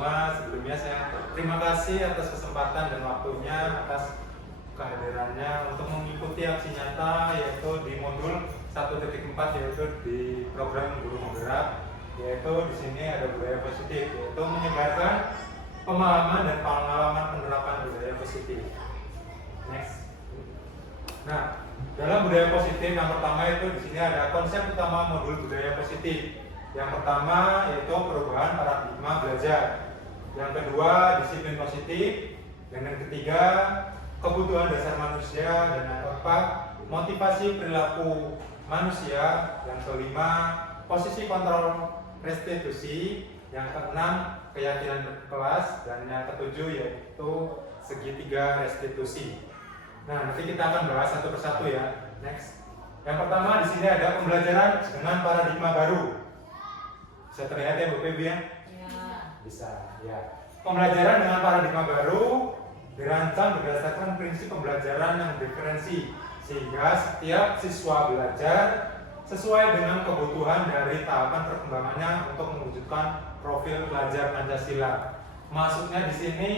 semua. Sebelumnya saya terima kasih atas kesempatan dan waktunya, atas kehadirannya untuk mengikuti aksi nyata yaitu di modul 1.4 yaitu di program Guru Menggerak, yaitu di sini ada budaya positif, yaitu menyebarkan pemahaman dan pengalaman penerapan budaya positif. Next. Nah, dalam budaya positif yang pertama itu di sini ada konsep utama modul budaya positif. Yang pertama yaitu perubahan paradigma belajar. Yang kedua disiplin positif. Dan yang ketiga kebutuhan dasar manusia. Dan yang keempat motivasi perilaku manusia. Yang kelima posisi kontrol restitusi. Yang keenam keyakinan berkelas. Dan yang ketujuh yaitu segitiga restitusi. Nah, nanti kita akan bahas satu persatu ya. Next. Yang pertama di sini ada pembelajaran dengan paradigma baru. Bisa terlihat ya Bu Febi ya? Ya. Bisa, ya. Pembelajaran dengan paradigma baru dirancang berdasarkan prinsip pembelajaran yang diferensi, sehingga setiap siswa belajar sesuai dengan kebutuhan dari tahapan perkembangannya untuk mewujudkan profil pelajar Pancasila. Maksudnya di sini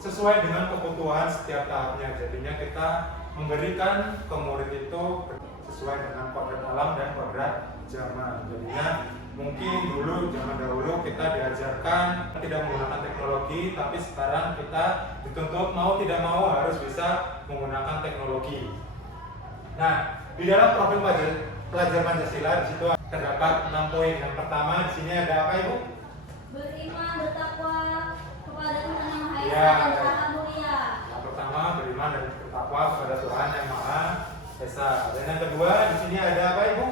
sesuai dengan kebutuhan setiap tahapnya. Jadinya kita memberikan ke murid itu sesuai dengan kodrat alam dan kodrat zaman. Jadinya mungkin dulu zaman dahulu kita diajarkan tidak menggunakan teknologi, tapi sekarang kita dituntut mau tidak mau harus bisa menggunakan teknologi. Nah, di dalam profil pelajar Pancasila di situ terdapat 6 poin. Yang pertama di sini ada apa Ibu? Beriman, bertakwa kepada Tuhan Yang Maha Esa Ya. dan Maha Mulia. Yang pertama beriman dan bertakwa kepada Tuhan Yang Maha Esa. Dan yang kedua di sini ada apa Ibu?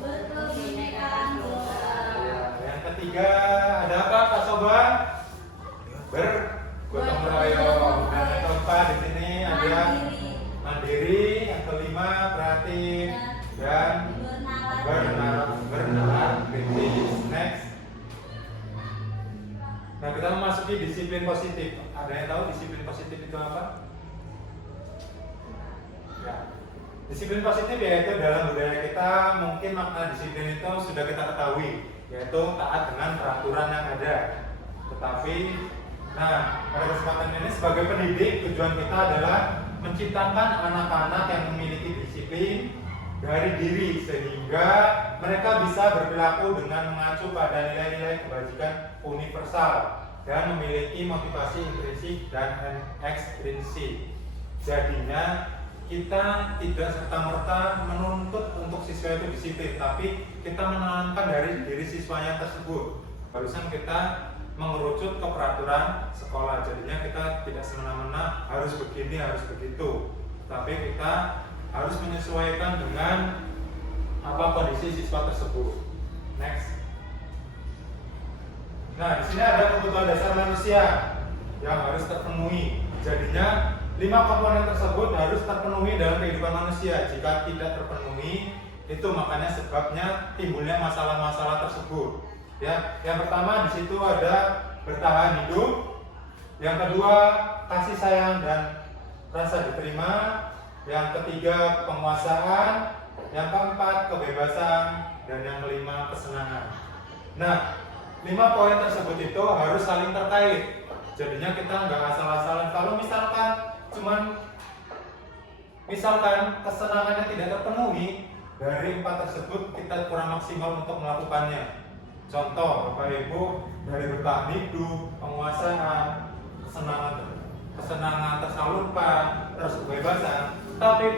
Berkebinekaan tunggal. Ya, yang ketiga ada apa Pak Soba? Bergotong royong. Dan yang keempat di sini ada mandiri. Yang kelima kreatif dan bernalar kritis. Next. Nah, kita memasuki disiplin positif. Ada yang tahu disiplin positif itu apa? Ya. Disiplin positif yaitu dalam budaya kita mungkin makna disiplin itu sudah kita ketahui, yaitu taat dengan peraturan yang ada. Tetapi, nah pada kesempatan ini sebagai pendidik tujuan kita adalah menciptakan anak-anak yang memiliki disiplin dari diri sehingga mereka bisa berperilaku dengan mengacu pada nilai-nilai kebajikan universal dan memiliki motivasi intrinsik dan ekstrinsik. Jadinya kita tidak serta-merta menuntut untuk siswa itu disiplin, tapi kita menanamkan dari diri siswanya tersebut. Barusan kita mengerucut ke peraturan sekolah, jadinya kita tidak semena-mena harus begini, harus begitu, tapi kita harus menyesuaikan dengan apa kondisi siswa tersebut. Next. Nah, di sini ada kebutuhan dasar manusia yang harus terpenuhi. Jadinya 5 komponen tersebut harus terpenuhi dalam kehidupan manusia. Jika tidak terpenuhi, itu makanya sebabnya timbulnya masalah-masalah tersebut. Ya, yang pertama di situ ada bertahan hidup. Yang kedua, kasih sayang dan rasa diterima. Yang ketiga, penguasaan. Yang keempat, kebebasan. Dan yang kelima, kesenangan. Nah, 5 poin tersebut itu harus saling terkait. Jadinya kita nggak asal-asalan. Kalau misalkan kesenangannya tidak terpenuhi, dari 4 tersebut kita kurang maksimal untuk melakukannya. Contoh, Bapak Ibu, dari bertahan hidup, penguasaan, kesenangan tersalurkan, terus kebebasan, tapi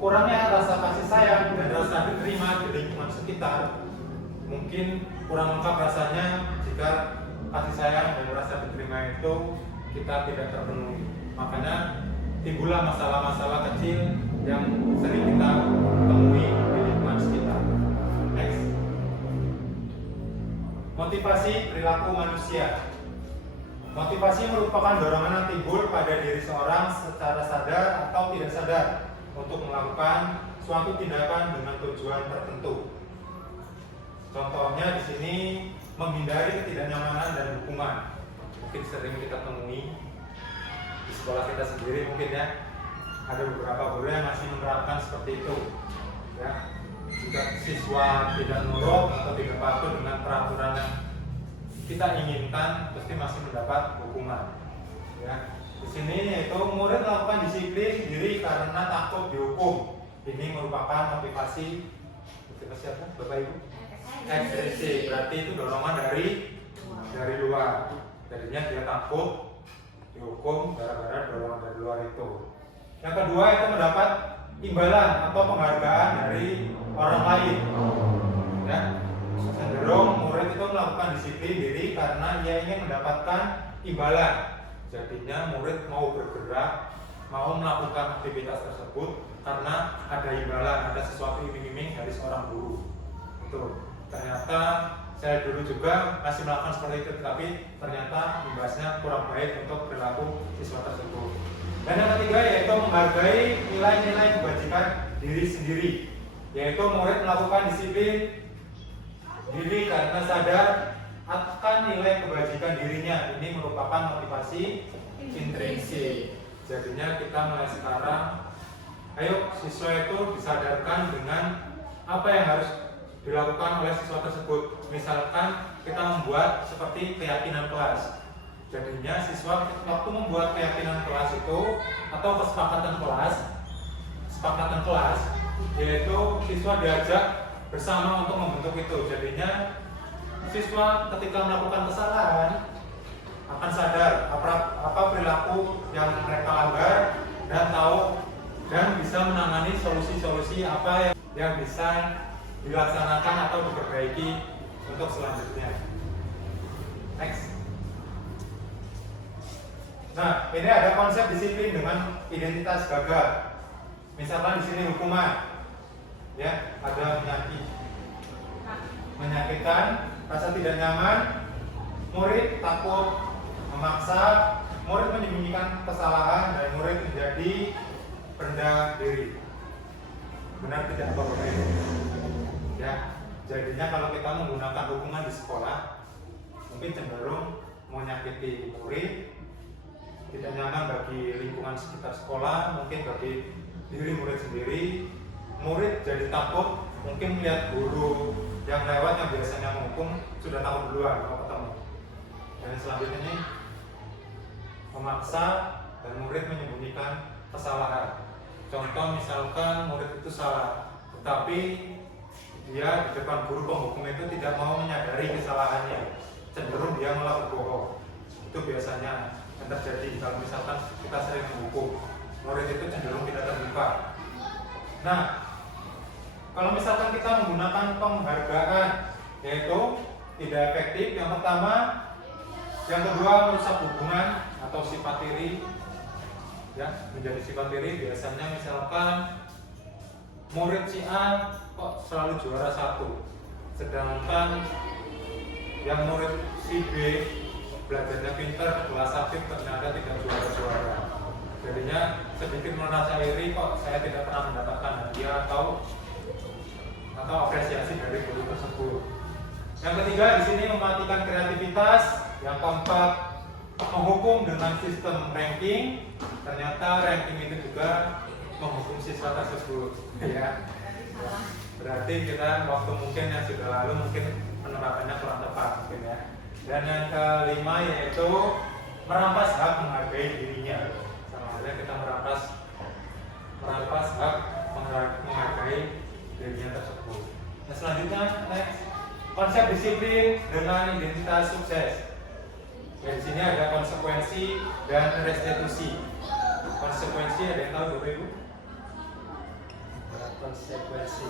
kurangnya rasa kasih sayang dan rasa diterima di lingkungan sekitar, mungkin kurang lengkap rasanya jika kasih sayang dan rasa diterima itu kita tidak terpenuhi. Makanya timbullah masalah-masalah kecil yang sering kita temui di lingkungan sekitar. Next. Motivasi perilaku manusia. Motivasi merupakan dorongan yang timbul pada diri seorang secara sadar atau tidak sadar untuk melakukan suatu tindakan dengan tujuan tertentu. Contohnya di sini menghindari ketidaknyamanan dan hukuman. Mungkin sering kita temui di sekolah kita sendiri, mungkin ya ada beberapa guru yang masih menerapkan seperti itu. Ya, jika siswa tidak nurut atau tidak patuh dengan peraturan yang kita inginkan pasti masih mendapat hukuman. Ya. Di sini yaitu murid melakukan disiplin diri karena takut dihukum. Ini merupakan motivasi apa, Bapak Ibu? Ekstrinsik, berarti itu dorongan dari luar. Jadinya dia takut dihukum gara-gara dorongan dari luar itu. Yang kedua itu mendapat imbalan atau penghargaan dari orang lain. Ya, cenderung murid itu melakukan disiplin diri karena ia ingin mendapatkan imbalan. Jadinya murid mau bergerak, mau melakukan aktivitas tersebut karena ada imbalan, ada sesuatu iming-iming dari seorang guru. Itu ternyata saya dulu juga masih melakukan seperti itu, tapi ternyata imbasnya kurang baik untuk perilaku siswa tersebut. Dan yang ketiga yaitu menghargai nilai-nilai kebajikan diri sendiri, yaitu murid melakukan disiplin diri karena sadar akan nilai kebajikan dirinya. Ini merupakan motivasi intrinsik. Jadinya kita mulai sekarang, ayo siswa itu disadarkan dengan apa yang harus dilakukan oleh siswa tersebut. Misalkan kita membuat seperti keyakinan kelas. Jadinya siswa waktu membuat keyakinan kelas itu atau kesepakatan kelas, yaitu siswa diajak bersama untuk membentuk itu. Jadinya siswa ketika melakukan kesalahan akan sadar apa perilaku yang mereka langgar dan tahu dan bisa menangani solusi-solusi apa yang bisa dilaksanakan atau diperbaiki untuk selanjutnya. Next. Nah, ini ada konsep disiplin dengan identitas gagal. Misalkan di sini hukuman, ya, ada menyakitkan, rasa tidak nyaman, murid takut, memaksa, murid menyembunyikan kesalahan, dan murid menjadi rendah diri. Benar tidak Bapak Ibu? Ya, jadinya kalau kita menggunakan hukuman di sekolah, mungkin cenderung menyakiti murid, tidak nyaman bagi lingkungan sekitar sekolah, mungkin bagi diri murid sendiri. Murid jadi takut, mungkin melihat guru yang lewat yang biasanya menghukum sudah takut duluan kalau ketemu. Dan selanjutnya ini memaksa dan murid menyembunyikan kesalahan. Contoh misalkan murid itu salah, tetapi dia di depan guru penghukum itu tidak mau menyadari kesalahannya, cenderung dia malah berbohong. Itu biasanya yang terjadi kalau misalkan kita sering menghukum, murid itu cenderung tidak terbuka. Nah, kalau misalkan kita menggunakan penghargaan, yaitu tidak efektif. Yang pertama, yang kedua merusak hubungan atau sifat iri, ya, menjadi sifat iri. Biasanya misalkan murid si A kok selalu juara 1, sedangkan yang murid si B belajarnya pintar, kelas aktif ternyata tidak juara-juara. Jadinya sedikit merasa iri, kok saya tidak pernah mendapatkan hadiah atau apresiasi dari guru tersebut. Yang ketiga di sini mematikan kreativitas. Yang keempat menghukum dengan sistem ranking. Ternyata ranking itu juga menghukum siswa tersebut. Ya. Berarti kita waktu mungkin yang sudah lalu mungkin penerapannya kurang tepat mungkin ya. Dan yang kelima yaitu merampas hak menghargai dirinya. Sama halnya kita merampas hak menghargai dirinya tersebut. Nah selanjutnya next, konsep disiplin dengan identitas sukses. Ya, di sini ada konsekuensi dan restitusi. Konsekuensi ada yang tahu Bapak Ibu? Konsekuensi.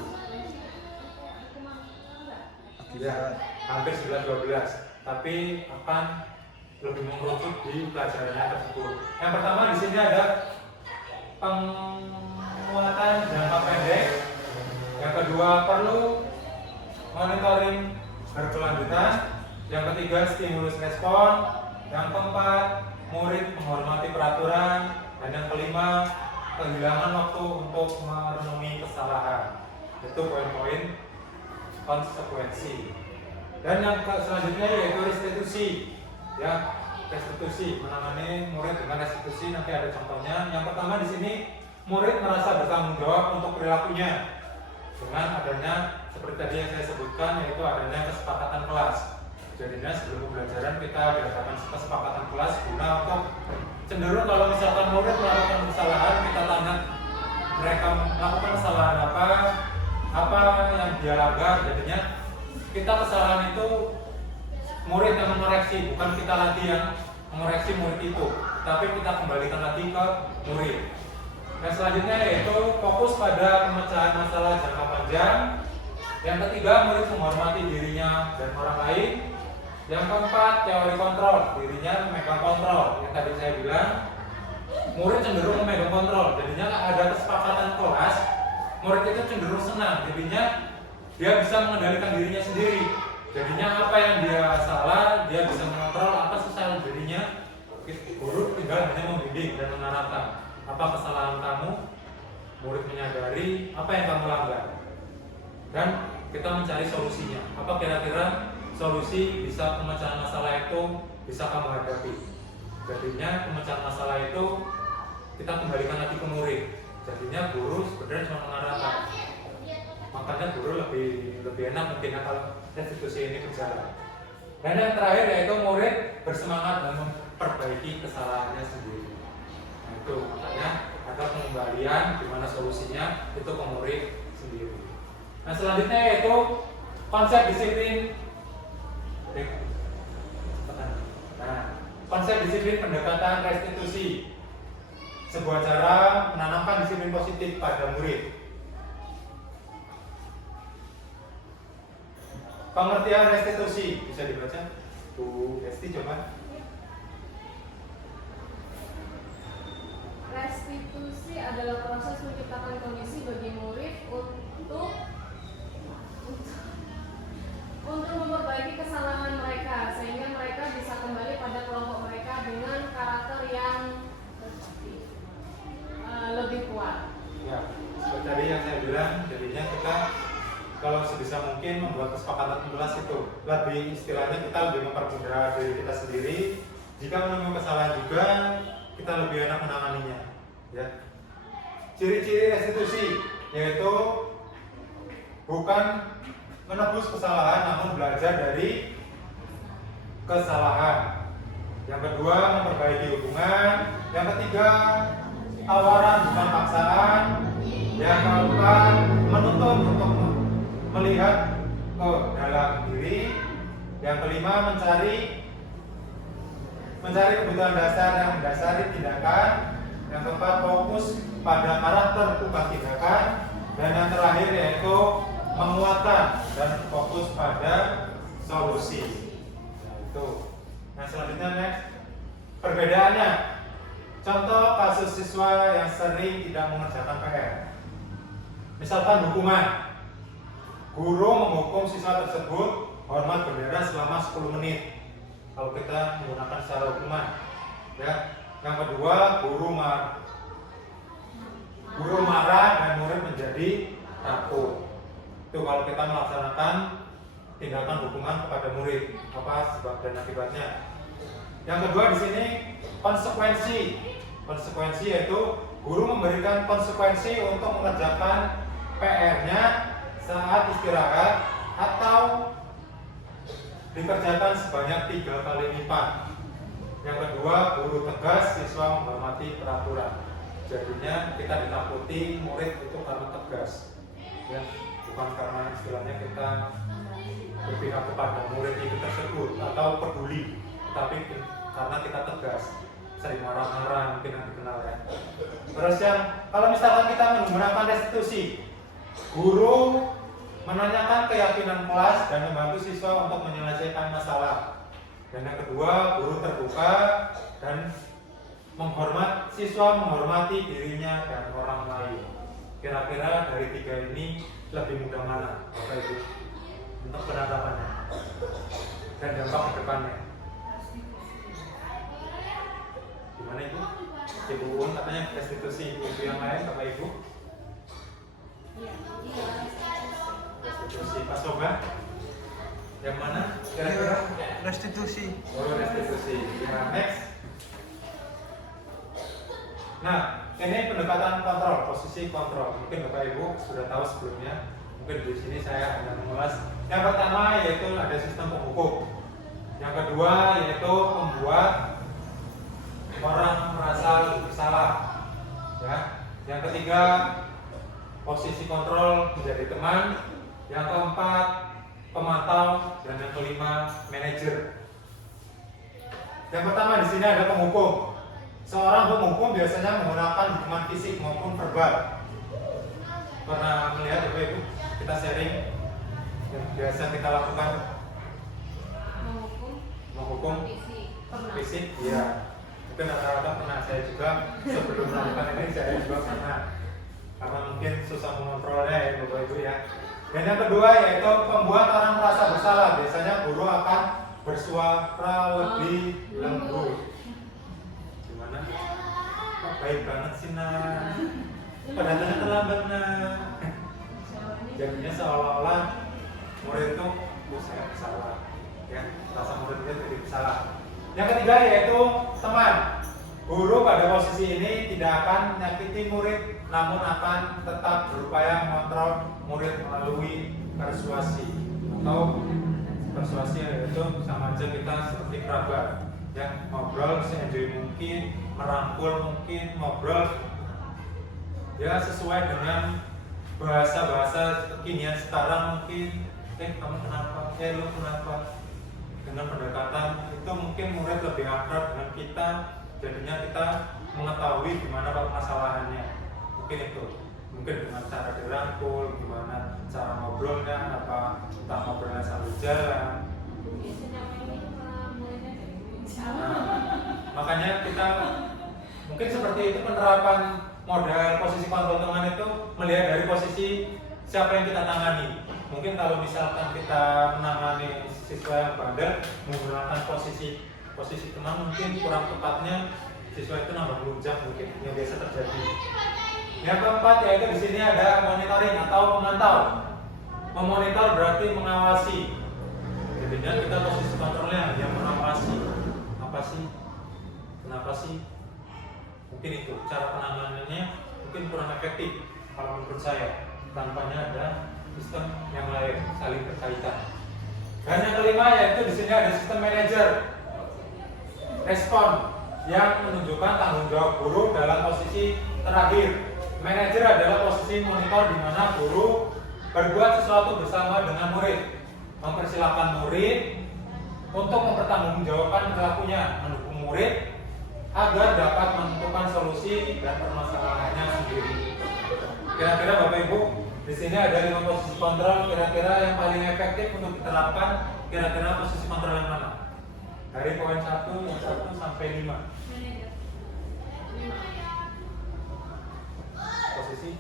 Ya, hampir 11-12. Tapi akan lebih mengerucut di pelajarannya tersebut. Yang pertama di sini ada penguatan jangka pendek. Yang kedua perlu monitoring berkelanjutan. Yang ketiga stimulus respon. Yang keempat murid menghormati peraturan. Dan yang kelima kehilangan waktu untuk merenungi kesalahan. Itu poin-poin konsekuensi. Dan yang selanjutnya yaitu restitusi, ya, restitusi, menangani murid dengan restitusi. Nanti ada contohnya. Yang pertama di sini murid merasa bertanggung jawab untuk perilakunya dengan adanya seperti tadi yang saya sebutkan, yaitu adanya kesepakatan kelas. Jadinya sebelum pembelajaran kita diadakan kesepakatan kelas guna untuk cenderung kalau misalkan murid melakukan kesalahan, kita tanya mereka melakukan kesalahan apa yang dia langgar. Jadinya kita kesalahan itu murid yang mengoreksi, bukan kita lagi yang mengoreksi murid itu, tapi kita kembalikan lagi ke murid. Yang selanjutnya yaitu fokus pada pemecahan masalah jangka panjang. Yang ketiga, murid menghormati dirinya dan orang lain. Yang keempat, teori kontrol, dirinya memegang kontrol. Yang tadi saya bilang, murid cenderung memegang kontrol. Jadinya ada kesepakatan kelas, murid itu cenderung senang. Jadinya dia bisa mengendalikan dirinya sendiri. Jadinya apa yang dia salah, dia bisa mengontrol apa kesalahan dirinya. Guru tinggal hanya membimbing dan mengarahkan. Apa kesalahan kamu, murid menyadari apa yang kamu langgar. Dan kita mencari solusinya. Apa kira-kira solusi bisa pemecahan masalah itu bisa kamu hadapi. Jadinya pemecahan masalah itu kita kembalikan lagi ke murid. Jadinya guru sebenarnya cuma mengarahkan. Makanya guru lebih enak mungkin kalau restitusi ini berjalan. Dan yang terakhir yaitu murid bersemangat dan memperbaiki kesalahannya sendiri. Nah, itu makanya ada pengembalian di mana solusinya itu ke murid sendiri. Nah, selanjutnya yaitu konsep disiplin. Nah, konsep disiplin pendekatan restitusi, sebuah cara menanamkan disiplin positif pada murid. Pengertian restitusi bisa dibaca, Bu Esti coba. Restitusi adalah proses menciptakan kondisi bagi murid untuk memperbaiki kesalahan mereka sehingga mereka bisa kembali pada kelompok mereka dengan karakter yang lebih kuat. Ya, seperti tadi yang saya bilang, jadinya kita kalau sebisa mungkin membuat kesepakatan kelas itu lebih istilahnya kita lebih mempermudah diri kita sendiri. Jika menemukan kesalahan juga kita lebih enak menanganinya. Ya. Ciri-ciri restitusi yaitu bukan menebus kesalahan namun belajar dari kesalahan. Yang kedua, memperbaiki hubungan. Yang ketiga, tawaran bukan paksaan. Yang keempat, menuntut untuk melihat ke dalam diri. Yang kelima, mencari kebutuhan dasar yang mendasari tindakan. Yang keempat, fokus pada karakter bukan tindakan. Dan yang terakhir yaitu menguatkan dan fokus pada solusi. Nah, itu. Nah, selanjutnya next. Perbedaannya. Contoh kasus siswa yang sering tidak mengerjakan PR. Misalkan hukuman. Guru menghukum siswa tersebut hormat bendera selama 10 menit. Kalau kita menggunakan secara hukuman. Ya. Yang kedua, guru marah dan murid menjadi takut. Itu kalau kita melaksanakan tindakan hukuman kepada murid, apa sebab dan akibatnya. Yang kedua di sini konsekuensi. Konsekuensi yaitu guru memberikan konsekuensi untuk mengerjakan PR-nya saat istirahat atau dikerjakan sebanyak 3 kali lipat. Yang kedua, guru tegas, siswa menghormati peraturan. Jadinya kita ditakuti murid itu karena tegas, ya, bukan karena istilahnya kita berpihak kepada murid itu tersebut atau peduli, tapi karena kita tegas, sering marah-marah mungkin yang dikenal ya. Terus yang kalau misalkan kita menggunakan restitusi, guru menanyakan keyakinan kelas dan membantu siswa untuk menyelesaikan masalah. Dan yang kedua, guru terbuka dan siswa menghormati dirinya dan orang lain. Kira-kira dari 3 ini lebih mudah mana, Bapak Ibu, untuk penerapannya dan dampak ke depannya? Gimana Ibu? Ibu Un katanya restitusi, Ibu yang lain, Bapak Ibu? Restitusi, Pak Soga? Yang mana? Kira-kira? Restitusi. Oh, restitusi. Ya, next. Nah, ini pendekatan kontrol, posisi kontrol. Mungkin Bapak Ibu sudah tahu sebelumnya. Mungkin di sini saya hanya mengulas. Yang pertama yaitu ada sistem penghukum. Yang kedua yaitu membuat orang merasa bersalah. Ya. Yang ketiga, posisi kontrol menjadi teman. Yang keempat, pemantau, dan yang kelima, manajer. Yang pertama di sini ada penghukum. Seorang penghukum biasanya menggunakan hukuman fisik maupun verbal. Pernah melihat Ibu? Kita sharing yang biasa kita lakukan. Menghukum fisik, iya. Mungkin rata-rata pernah, saya juga sebelum melakukan ini saya juga pernah. Karena mungkin susah mengontrolnya ya Bapak Ibu ya. Dan yang kedua yaitu membuat orang merasa bersalah. Biasanya guru akan bersuara lebih lembut. Gimana? Kok baik banget sih Nah? Kedatangan terlambat Nah. Jadinya seolah-olah murid itu saya bersalah. Ya, rasa murid itu jadi bersalah. Yang ketiga yaitu teman. Guru pada posisi ini tidak akan menyakiti murid, namun akan tetap berupaya mengontrol murid melalui persuasi. Atau persuasi yaitu sama aja kita seperti kerabat, ya, ngobrol se-enjoy mungkin, merangkul mungkin, ngobrol ya sesuai dengan bahasa-bahasa kekinian sekarang mungkin. Kamu kenapa? Lu kenapa? Dengan pendekatan itu mungkin murid lebih akrab dengan kita, jadinya kita mengetahui gimana permasalahannya. Mungkin itu, mungkin dengan cara dirangkul, gimana cara ngobrolnya, apa entah ngobrolnya sambil jalan. Makanya kita mungkin seperti itu penerapan model posisi kontrol teman itu melihat dari posisi siapa yang kita tangani. Mungkin kalau misalkan kita menangani siswa yang bandel menggunakan posisi teman, mungkin kurang tepatnya siswa itu nambah melunjak mungkin yang biasa terjadi. Yang keempat yaitu di sini ada monitoring atau memantau. Memonitor berarti mengawasi. Jadinya kita posisi kontrolnya yang mengawasi. Apa sih? Kenapa sih? Mungkin itu cara penanganannya mungkin kurang efektif kalau menurut saya. Tampaknya ada sistem yang lain saling berkaitan. Dan yang kelima yaitu di sini ada sistem manajer. Respon yang menunjukkan tanggung jawab guru dalam posisi terakhir. Manajer adalah posisi monitor di mana guru berbuat sesuatu bersama dengan murid, mempersilahkan murid untuk mempertanggungjawabkan perilakunya, mendukung murid agar dapat menentukan solusi dan permasalahannya sendiri. Kira-kira Bapak Ibu, di sini ada 5 posisi kontrol. Kira-kira yang paling efektif untuk diterapkan, kira-kira posisi kontrol yang mana? Dari poin 1 sampai 5. Posisi,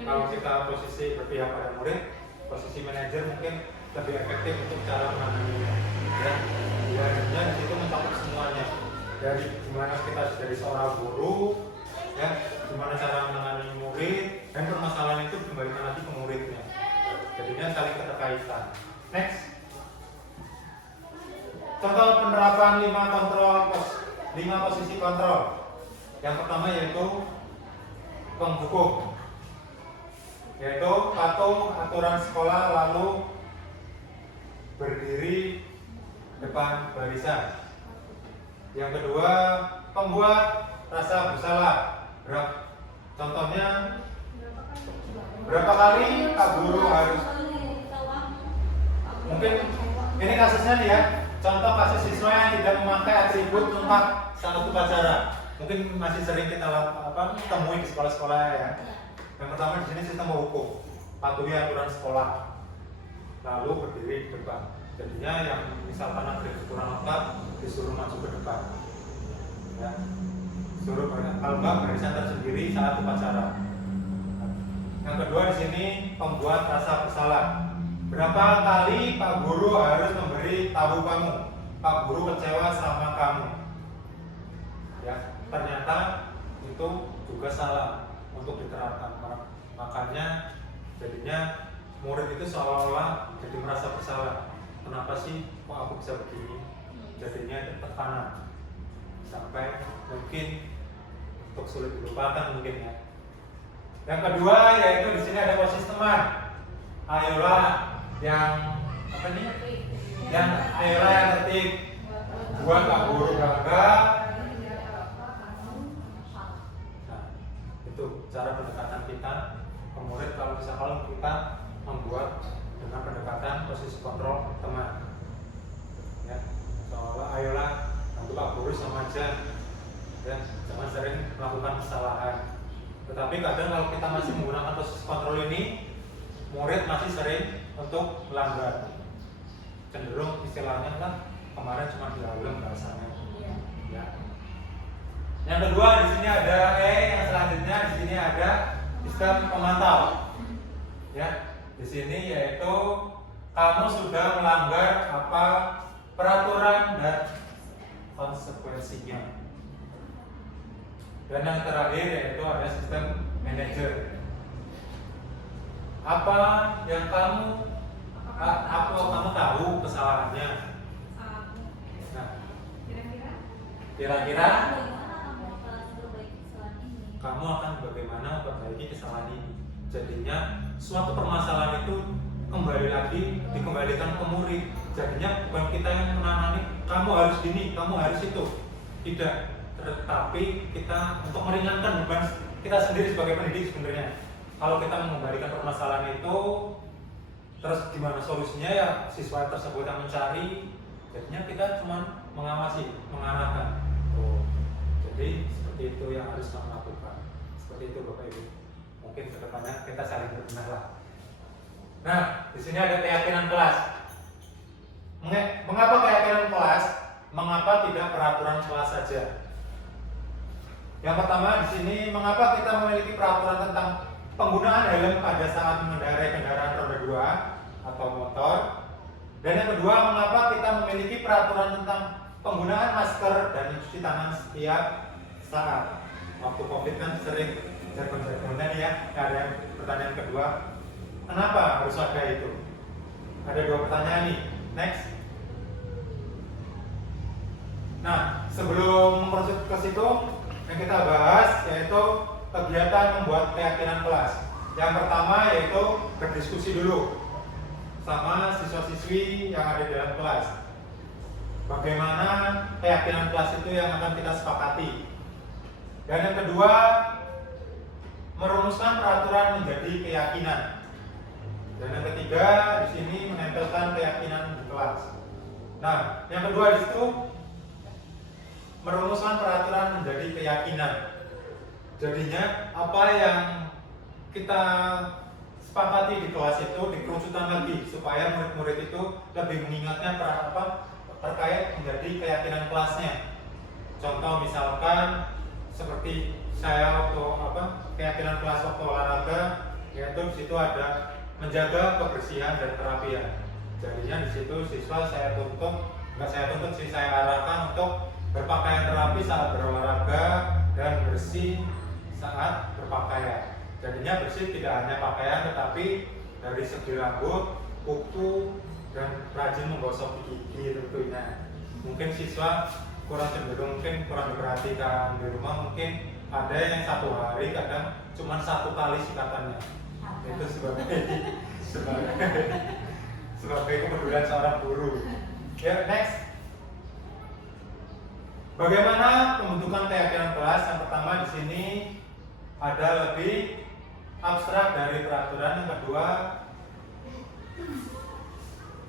kalau kita posisi berpihak pada murid, posisi manajer mungkin lebih efektif untuk cara menanganinya. Ya, di situ mencakup semuanya. Dari gimana kita dari seorang guru, ya, gimana cara menangani murid, dan permasalahan itu kembalikan lagi ke muridnya. Jadinya saling keterkaitan. Next. Contoh penerapan 5 posisi kontrol. Yang pertama yaitu penghukum, yaitu patuh aturan sekolah lalu berdiri depan barisan. Yang kedua, pembuat rasa bersalah. Contohnya, berapa kali Pak Guru harus, mungkin ini kasusnya nih ya, contoh kasus siswa yang tidak memakai atribut lengkap saat upacara. Mungkin masih sering kita temui di sekolah-sekolah ya. Yang pertama di sini sistem hukum, patuhi aturan sekolah, lalu berdiri di depan. Jadinya yang misalkan atribut kurang lengkap disuruh maju ke depan. Ya. Suruh kalau enggak barisan tersendiri saat upacara. Yang kedua di sini pembuat rasa bersalah. Berapa kali Pak Guru harus memberi tahu kamu, Pak Guru kecewa sama kamu. Ya, ternyata itu juga salah untuk diterapkan. Makanya jadinya murid itu seolah-olah jadi merasa bersalah. Kenapa sih kok aku bisa begini? Jadinya tekanan sampai mungkin untuk sulit dilupakan mungkin ya. Yang kedua yaitu di sini ada posisi teman. Ayolah yang apa nih? Yang ayolah yang tertib. Buat Pak Guru gagah. Nah, itu cara pendekatan kita ke murid kalau kita membuat dengan pendekatan posisi kontrol teman. Ya, seolah ayolah bantu Pak Guru sama aja. Ya, jangan sering melakukan kesalahan. Tetapi kadang kalau kita masih menggunakan posisi kontrol ini, murid masih sering untuk melanggar. Cenderung istilahnya kan kemarin cuma di dalam bahasanya. Ya. Yang kedua di sini ada yang selanjutnya di sini ada sistem pemantau. Ya, di sini yaitu kamu sudah melanggar apa peraturan dan konsekuensinya. Dan yang terakhir yaitu ada sistem manajer. Apa yang kamu tahu kesalahannya? Nah, kira-kira kamu akan bagaimana memperbaiki kesalahan ini? Jadinya suatu permasalahan itu kembali lagi dikembalikan ke murid. Jadinya bukan kita yang menangani, kamu harus gini, kamu harus itu. Tidak, tetapi kita untuk meringankan beban kita sendiri sebagai pendidik sebenarnya. Kalau kita mengembalikan permasalahan itu, terus gimana solusinya ya siswa tersebut yang mencari. Jadinya kita cuma mengawasi, mengarahkan. Jadi seperti itu yang harus kita lakukan. Seperti itu Bapak Ibu. Mungkin kedepannya kita saling berbenah lah. Nah, di sini ada keyakinan kelas. Mengapa keyakinan kelas? Mengapa tidak peraturan kelas saja? Yang pertama di sini, mengapa kita memiliki peraturan tentang penggunaan helm pada saat mengendarai kendaraan roda 2 atau motor? Dan yang kedua, mengapa kita memiliki peraturan tentang penggunaan masker dan cuci tangan setiap saat? Waktu COVID kan sering jargon-jargonan ya. Ada pertanyaan kedua, kenapa harus ada itu? Ada dua pertanyaan nih. Next. Nah, sebelum merujuk ke situ, yang kita bahas yaitu kegiatan membuat keyakinan kelas. Yang pertama yaitu berdiskusi dulu sama siswa-siswi yang ada di dalam kelas. Bagaimana keyakinan kelas itu yang akan kita sepakati. Dan yang kedua, merumuskan peraturan menjadi keyakinan. Dan yang ketiga, di sini menempelkan keyakinan di kelas. Nah, yang kedua di situ merumuskan peraturan menjadi keyakinan. Jadinya apa yang kita sepakati di kelas itu dikerucutkan lagi supaya murid-murid itu lebih mengingatnya terkait menjadi keyakinan kelasnya. Contoh misalkan seperti saya waktu keyakinan kelas waktu olahraga, yaitu di situ ada menjaga kebersihan dan kerapian. Jadinya di situ siswa saya arahkan untuk berpakaian rapi saat berolahraga dan bersih saat berpakaian. Jadinya bersih tidak hanya pakaian tetapi dari segi rambut, kuku, dan rajin menggosok gigi tentunya. Mungkin siswa kurang diperhatikan di rumah, mungkin ada yang satu hari kadang cuma satu kali sikatannya. Itu sebagai kepedulian seorang guru. Ya, next. Bagaimana pembentukan keyakinan kelas? Yang pertama di sini ada lebih abstrak dari peraturan. Yang kedua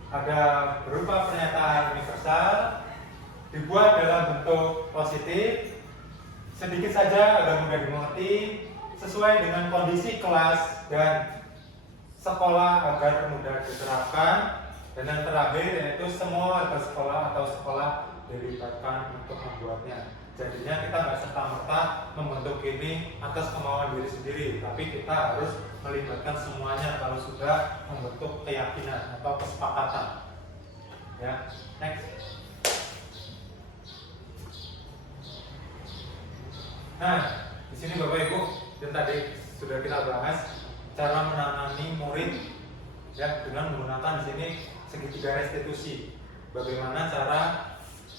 ada berupa pernyataan universal, dibuat dalam bentuk positif, sedikit saja agar mudah dimengerti, sesuai dengan kondisi kelas dan sekolah agar mudah diterapkan. Dan yang terakhir yaitu semua warga sekolah atau sekolah dilibatkan untuk membuatnya. Jadinya kita nggak serta-merta membentuk ini atas kemauan diri sendiri, tapi kita harus melibatkan semuanya kalau sudah membentuk keyakinan atau kesepakatan. Ya, next. Nah, di sini Bapak Ibu, yang tadi sudah kita bahas cara menangani murid ya dengan menggunakan di sini segitiga restitusi. Bagaimana cara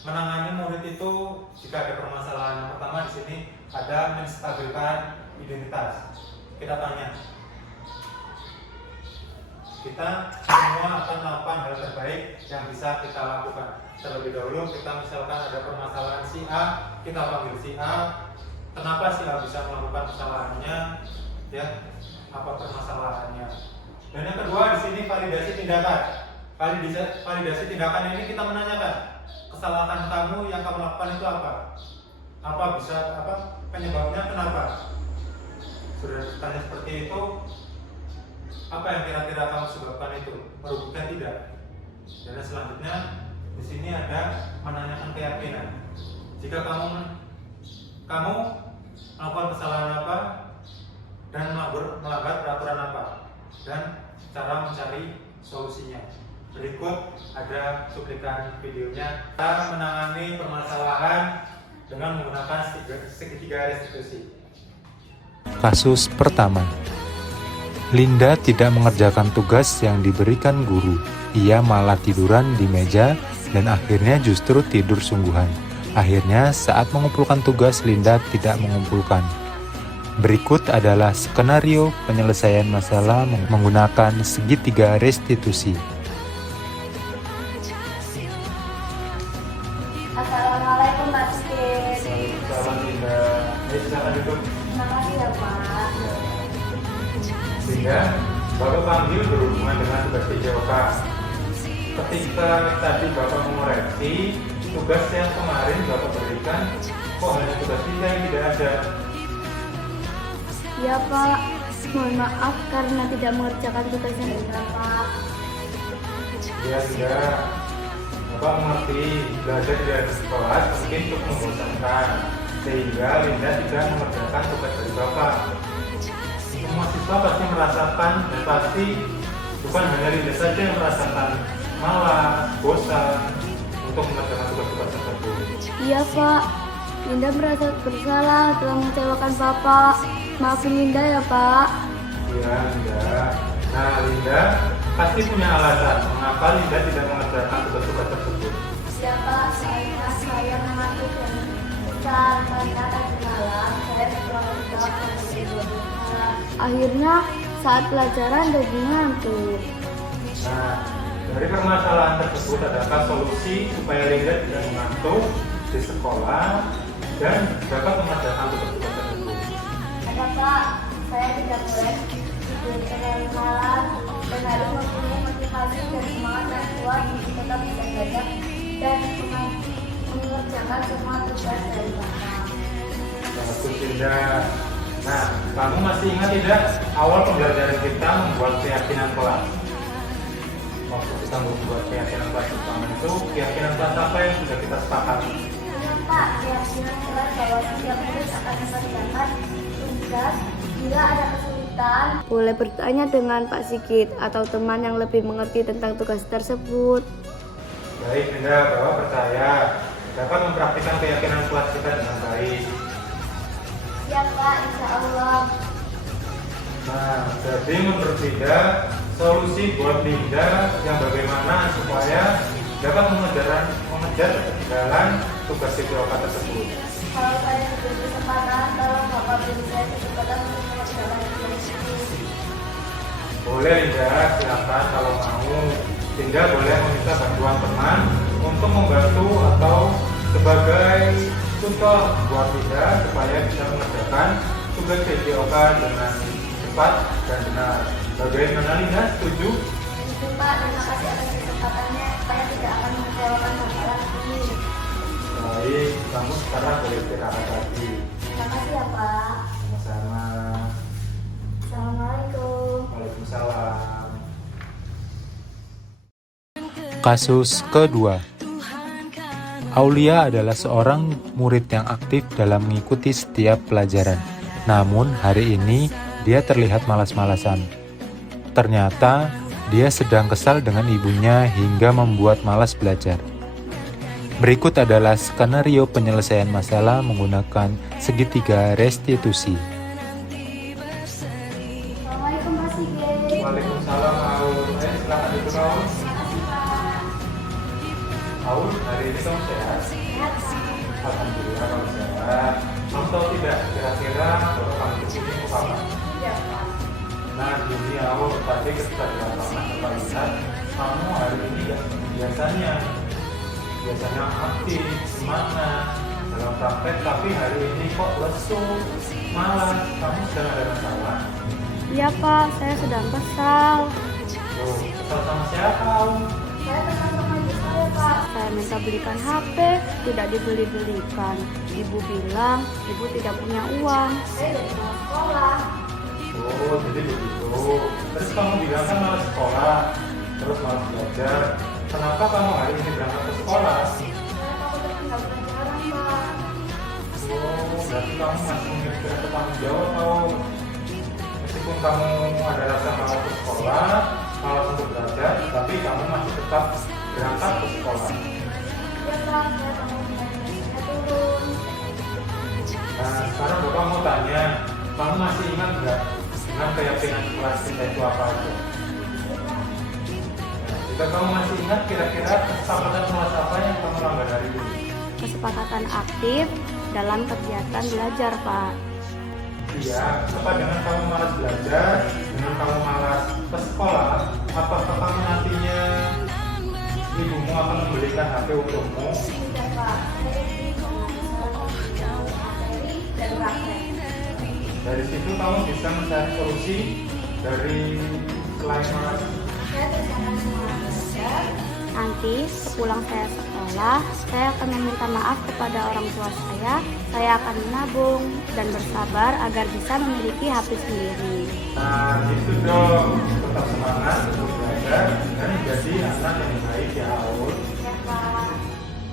menangani murid itu jika ada permasalahan. Yang pertama di sini ada menstabilkan identitas. Kita tanya, kita semua akan melakukan hal terbaik yang bisa kita lakukan. Terlebih dahulu kita misalkan ada permasalahan si A, kita panggil si A. Kenapa si A bisa melakukan kesalahannya? Ya, apa permasalahannya? Dan yang kedua di sini validasi tindakan. Validasi tindakan ini kita menanyakan kesalahan kamu yang kamu lakukan itu apa? Penyebabnya kenapa? Sudah ditanya seperti itu, apa yang kira-kira kamu sebabkan itu? Merugikan tidak? Dan selanjutnya di sini ada menanyakan keyakinan. Jika kamu melakukan kesalahan apa dan melanggar peraturan apa, dan cara mencari solusinya. Berikut ada cuplikan videonya. Kita menangani permasalahan dengan menggunakan segitiga restitusi. Kasus pertama, Linda tidak mengerjakan tugas yang diberikan guru. Ia malah tiduran di meja dan akhirnya justru tidur sungguhan. Akhirnya saat mengumpulkan tugas, Linda tidak mengumpulkan. Berikut adalah skenario penyelesaian masalah menggunakan segitiga restitusi. Assalamualaikum Pak Sikit. Salam Linda. Silakan duduk. Terima kasih ya Pak. Sehingga Bapak panggil berhubungan dengan tugas PJOK. Ketika tadi Bapak mengoreksi tugas yang kemarin Bapak berikan, kok hanya tugas 3 yang tidak ada? Ya Pak, mohon maaf karena tidak mengerjakan tugasnya dengan Pak. Ya tidak. Bapak mengerti belajar di sekolah mungkin cukup membosankan, sehingga Linda tidak mengerjakan tugas dari Bapak. Semua siswa pasti merasakan, dan pasti bukan hanya Linda saja yang merasakan malas, bosan untuk mengerjakan tugas-tugas tersebut. Iya Pak, Linda merasa bersalah telah mengecewakan Bapak. Maafin Linda ya Pak. Iya Linda. Nah Linda pasti punya alasan mengapa Linda tidak mengerjakan tugas-tugas tersebut. Ya Pak, saya mengantuk dan besar karena tadi malam saya terlalu jauh dari malam. Akhirnya saat pelajaran jadi ngantuk. Nah, dari permasalahan tersebut adakah solusi supaya Linda tidak mengantuk di sekolah dan dapat mengerjakan tugas-tugas tersebut? Ada Pak, saya tidak boleh tidur terlalu malam dan harus mempunyai motivasi dan semangat yang kuat untuk tetap bisa belajar dan mengerjakan semua tugas dari Bapak. Bagus Linda. Nah, kamu masih ingat tidak awal pembelajaran kita membuat keyakinan kelas? Waktu kita membuat keyakinan kelas pertama itu, keyakinan kelas apa yang sudah kita sepakati? Iya Pak, keyakinan kelas bahwa setiap murid akan mengerjakan tugas bila ada kesulitan. Boleh bertanya dengan Pak Sigit atau teman yang lebih mengerti tentang tugas tersebut. Baik Linda, Bapak percaya dapat mempraktikkan keyakinan kelas kita dengan baik. Ya Pak, insya Allah. Nah, jadi menurut Linda, solusi buat Linda yang bagaimana supaya dapat mengejar ketinggalan tugas PJOK tersebut. Kalau saya diberi kesempatan, tolong Bapak beri saya kesempatan untuk mengerjakan tugas itu. Boleh Linda, silakan kalau mau. Linda boleh meminta bantuan teman untuk membantu atau sebagai tutor buat Linda supaya bisa mengerjakan tugas PJOK dengan cepat dan benar. Bagaimana Linda, setuju? Itu Pak, terima kasih atas kesempatannya. Saya tidak akan mengecewakan Bapak lagi. Baik, kamu sekarang boleh istirahat lagi. Terima kasih ya Pak. Sama-sama. Assalamualaikum. Waalaikumsalam. Kasus kedua, Aulia adalah seorang murid yang aktif dalam mengikuti setiap pelajaran. Namun hari ini dia terlihat malas-malasan. Ternyata dia sedang kesal dengan ibunya hingga membuat malas belajar. Berikut adalah skenario penyelesaian masalah menggunakan segitiga restitusi. Assalamualaikum Pak Sigit. Waalaikumsalam, Aul. Silakan duduk, Aul. Terima kasih Pak. Aul, hari ini kamu sehat? Sehat Pak. Alhamdulillah kamu sehat. Kamu tahu tidak kira-kira bapak kamu kesini untuk apa? Tidak Pak. Nah, gini ya, Aul, tadi ketika di lapangan Bapak lihat kamu hari ini ya biasanya aktif, semangat dalam praktek, tapi hari ini kok lesu, malas. Kamu sedang ada masalah? Iya Pak, saya sedang kesal. Tuh, kesal sama siapa, Aul? Saya kesal sama ibu saya Pak. Saya minta belikan HP, tidak dibeli-belikan. Ibu bilang ibu tidak punya uang. Saya dari sekolah. Oh, jadi begitu. Terus kamu bilang kan malas sekolah, terus malas belajar. Kenapa kamu hari ini berangkat ke sekolah? Saya takut tertinggal pelajaran Pak. Oh, berarti kamu masih memikirkan tanggung jawab atau meskipun kamu ada rasa malas ke sekolah, malas untuk belajar, tapi kamu masih tetap berangkat ke sekolah. Iya Pak, saya takut nilai-nilainya turun. Nah, sekarang Bapak mau tanya, kamu masih ingat nggak dengan keyakinan kelas kita itu apa aja? Nah, jika kamu masih ingat, kira-kira kesepakatan kelas apa yang kamu langgar hari ini? Kesepakatan aktif dalam kegiatan belajar Pak. Iya, apa dengan kamu malas belajar, dengan kamu malas ke sekolah, apakah kamu nantinya ibumu akan membelikan HP untukmu? Tidak Pak, saya ingin materi dan praktek. Dari situ kamu bisa mencari solusi dari selain malas. Saya berencana semangat belajar. Nanti sepulang saya sekolah, saya akan meminta maaf kepada orang tua saya. Saya akan menabung dan bersabar agar bisa memiliki HP sendiri. Nah, gitu dong. Tetap semangat untuk belajar dan jadi anak yang baik ya, Aul. Ya Pak.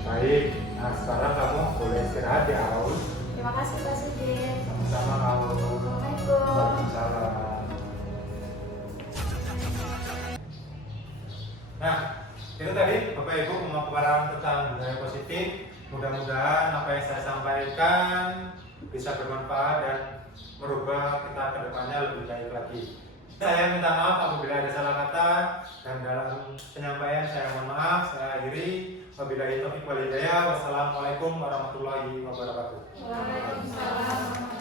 Baik, nah sekarang kamu boleh istirahat ya, Aul. Terima kasih Pak Sudin. Sama-sama, Aul. Assalamualaikum. Waalaikumsalam. Nah, itu tadi Bapak Ibu pemaparan tentang budaya positif. Mudah-mudahan apa yang saya sampaikan bisa bermanfaat dan merubah kita ke depannya lebih baik lagi. Saya minta maaf apabila ada salah kata, dan dalam penyampaian saya mohon maaf. Saya akhiri. Wabillahi taufiq wal hidayah. Wassalamualaikum warahmatullahi wabarakatuh. Waalaikumsalam.